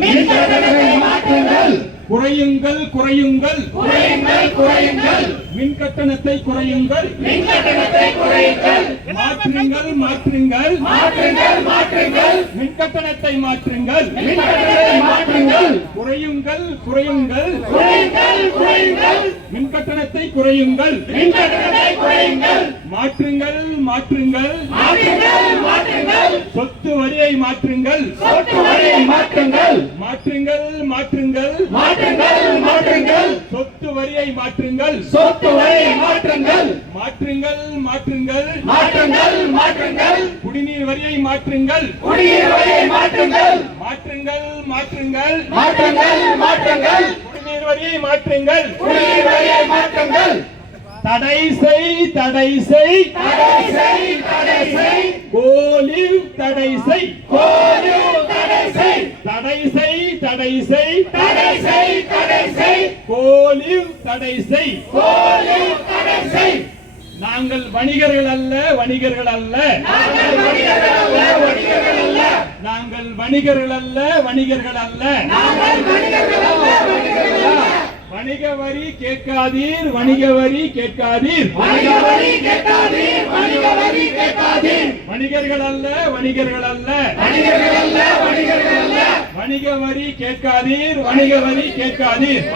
மின் கட்டணத்தை மாற்றுங்கள். குறையுங்கள் குறையுங்கள் குறையுங்கள் மின் கட்டணத்தை குறையுங்கள். மாற்றுங்கள் மாற்றுங்கள் மின் கட்டணத்தை மாற்றுங்கள். குறையுங்கள் குறையுங்கள் மின் கட்டணத்தை குறையுங்கள். மாற்றுங்கள் மாற்றுங்கள் சொத்து வரியை மாற்றுங்கள். மாற்றுங்கள் மாற்றுங்கள் சொத்து வரியை மாற்றுங்கள். மாற்றுங்கள் குடிநீர் வரியை மாற்றுங்கள். மாற்றுங்கள் குடிநீர் வரியை மாற்றுங்கள். தடை செய் கோலிவ் தடை செய். கோலிவ் தடை செய். நாங்கள் வணிகர்கள் அல்ல. நாங்கள் வணிகர்கள் அல்ல. வணிக வரி கேட்காதீர். வணிகர்கள் அல்ல. வணிக வரி கேட்காதீர்.